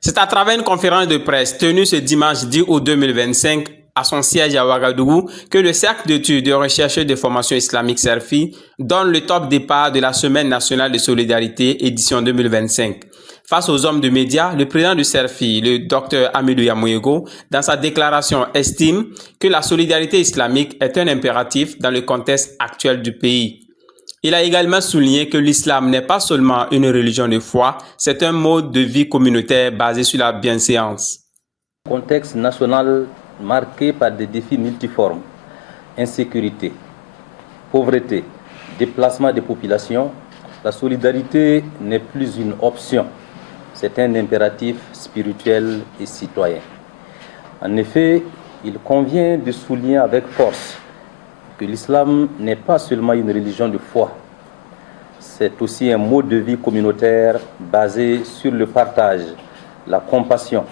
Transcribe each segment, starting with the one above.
C'est à travers une conférence de presse tenue ce dimanche 10 août 2025 à son siège à Ouagadougou que le Cercle d'études, de recherche et de formation islamique CERFI donne le top départ de la Semaine nationale de solidarité édition 2025. Face aux hommes de médias, le président du CERFI, le Dr Hamidou Yamouyego, dans sa déclaration estime que la solidarité islamique est un impératif dans le contexte actuel du pays. Il a également souligné que l'islam n'est pas seulement une religion de foi, c'est un mode de vie communautaire basé sur la bienséance. Contexte national marqué par des défis multiformes, insécurité, pauvreté, déplacement des populations, la solidarité n'est plus une option, c'est un impératif spirituel et citoyen. En effet, il convient de souligner avec force que l'islam n'est pas seulement une religion de foi, c'est aussi un mode de vie communautaire basé sur le partage, la compassion,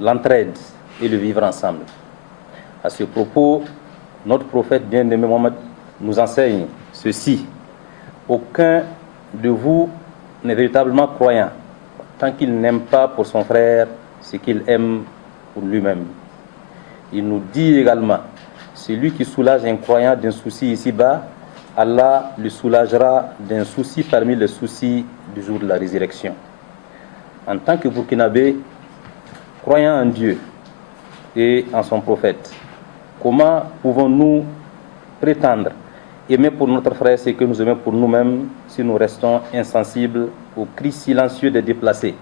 l'entraide et le vivre ensemble. À ce propos, notre prophète bien-aimé Mohammed nous enseigne ceci: aucun de vous n'est véritablement croyant tant qu'il n'aime pas pour son frère ce qu'il aime pour lui-même. Il nous dit également: celui qui soulage un croyant d'un souci ici-bas, Allah le soulagera d'un souci parmi les soucis du jour de la résurrection. En tant que Burkinabé, croyant en Dieu et en son prophète, comment pouvons-nous prétendre aimer pour notre frère ce que nous aimons pour nous-mêmes si nous restons insensibles aux cris silencieux des déplacés,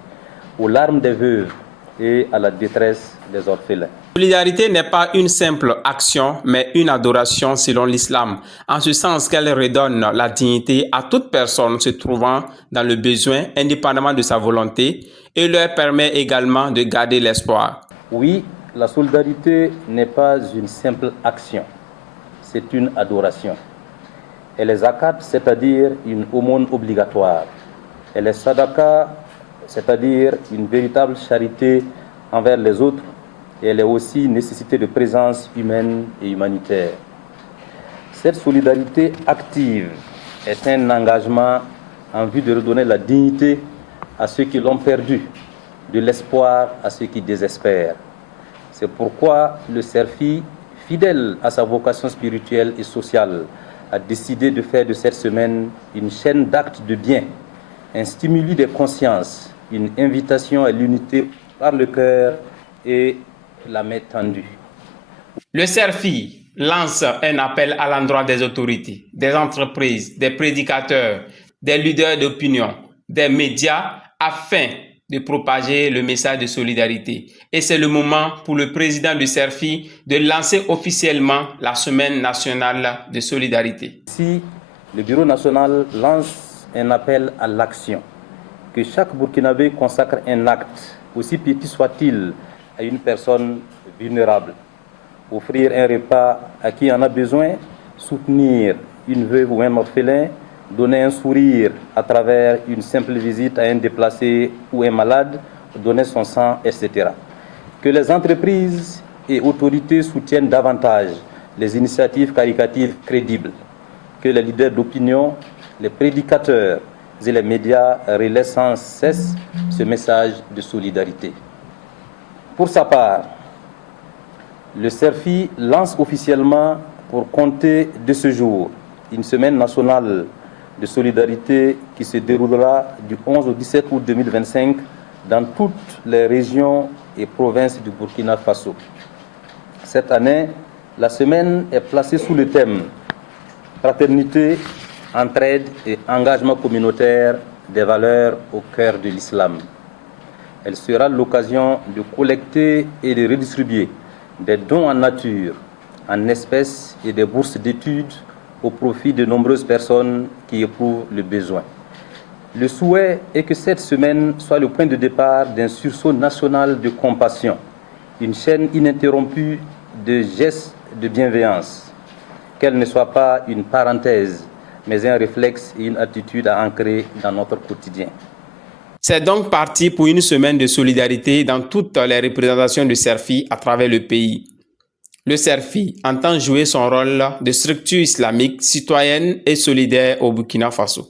aux larmes des veuves et à la détresse des orphelins? La solidarité n'est pas une simple action, mais une adoration selon l'islam, en ce sens qu'elle redonne la dignité à toute personne se trouvant dans le besoin, indépendamment de sa volonté, et leur permet également de garder l'espoir. Oui, la solidarité n'est pas une simple action, c'est une adoration. Elle est zakat, c'est-à-dire une aumône obligatoire. Elle est sadaka, c'est-à-dire une véritable charité envers les autres. Et elle est aussi une nécessité de présence humaine et humanitaire. Cette solidarité active est un engagement en vue de redonner la dignité à ceux qui l'ont perdu, de l'espoir à ceux qui désespèrent. C'est pourquoi le CERFI, fidèle à sa vocation spirituelle et sociale, a décidé de faire de cette semaine une chaîne d'actes de bien, un stimuli des consciences, une invitation à l'unité par le cœur et la main tendue. Le CERFI lance un appel à l'endroit des autorités, des entreprises, des prédicateurs, des leaders d'opinion, des médias, afin de propager le message de solidarité. Et c'est le moment pour le président du CERFI de lancer officiellement la Semaine nationale de solidarité. Ici, le Bureau national lance un appel à l'action, que chaque Burkinabé consacre un acte, aussi petit soit-il, à une personne vulnérable. Offrir un repas à qui en a besoin, soutenir une veuve ou un orphelin, donner un sourire à travers une simple visite à un déplacé ou un malade, donner son sang, etc. Que les entreprises et autorités soutiennent davantage les initiatives caritatives crédibles. Que les leaders d'opinion, les prédicateurs et les médias relaient sans cesse ce message de solidarité. Pour sa part, le CERFI lance officiellement, pour compter de ce jour, une semaine nationale de solidarité qui se déroulera du 11 au 17 août 2025 dans toutes les régions et provinces du Burkina Faso. Cette année, la semaine est placée sous le thème Fraternité, entraide et engagement communautaire des valeurs au cœur de l'islam. Elle sera l'occasion de collecter et de redistribuer des dons en nature, en espèces et des bourses d'études au profit de nombreuses personnes qui éprouvent le besoin. Le souhait est que cette semaine soit le point de départ d'un sursaut national de compassion, une chaîne ininterrompue de gestes de bienveillance, qu'elle ne soit pas une parenthèse, mais un réflexe et une attitude à ancrer dans notre quotidien. C'est donc parti pour une semaine de solidarité dans toutes les représentations du CERFI à travers le pays. Le CERFI entend jouer son rôle de structure islamique, citoyenne et solidaire au Burkina Faso.